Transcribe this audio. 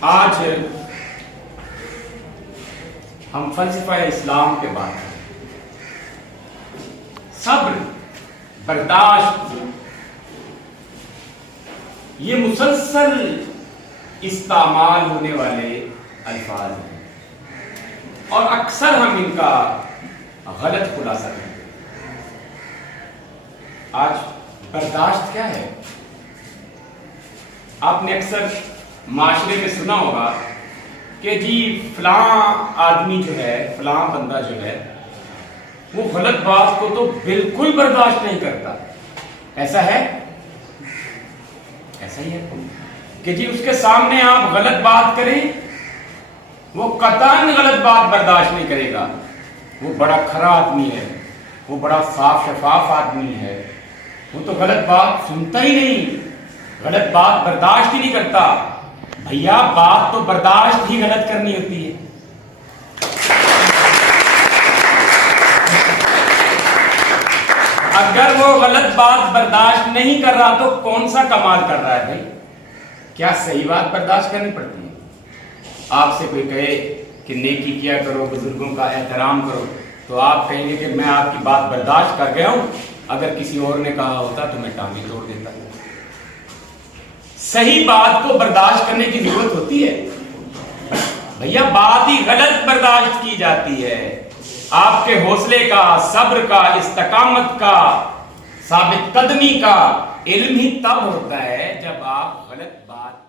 آج ہم فلسفہ اسلام کے بات کریں. صبر، برداشت، یہ مسلسل استعمال ہونے والے الفاظ ہیں اور اکثر ہم ان کا غلط خلاصہ کرتے ہیں. آج برداشت کیا ہے؟ آپ نے اکثر معاشرے میں سنا ہوگا کہ جی فلاں آدمی جو ہے، فلاں بندہ جو ہے، وہ غلط بات کو تو بالکل برداشت نہیں کرتا. ایسا ہے؟ ایسا ہی ہے کہ جی اس کے سامنے آپ غلط بات کریں، وہ قطعاً غلط بات برداشت نہیں کرے گا. وہ بڑا کھرا آدمی ہے، وہ بڑا صاف شفاف آدمی ہے، وہ تو غلط بات سنتا ہی نہیں، غلط بات برداشت ہی نہیں کرتا. بھیا بات تو برداشت ہی غلط کرنی ہوتی ہے. اگر وہ غلط بات برداشت نہیں کر رہا تو کون سا کمال کر رہا ہے بھائی؟ کیا صحیح بات برداشت کرنی پڑتی ہے؟ آپ سے کوئی کہے کہ نیکی کیا کرو، بزرگوں کا احترام کرو، تو آپ کہیں گے کہ میں آپ کی بات برداشت کر گیا ہوں، اگر کسی اور نے کہا ہوتا تو میں ٹانگیں توڑ دیتا. صحیح بات کو برداشت کرنے کی ضرورت ہوتی ہے بھیا. بات ہی غلط برداشت کی جاتی ہے. آپ کے حوصلے کا، صبر کا، استقامت کا، ثابت قدمی کا علم ہی تب ہوتا ہے جب آپ غلط بات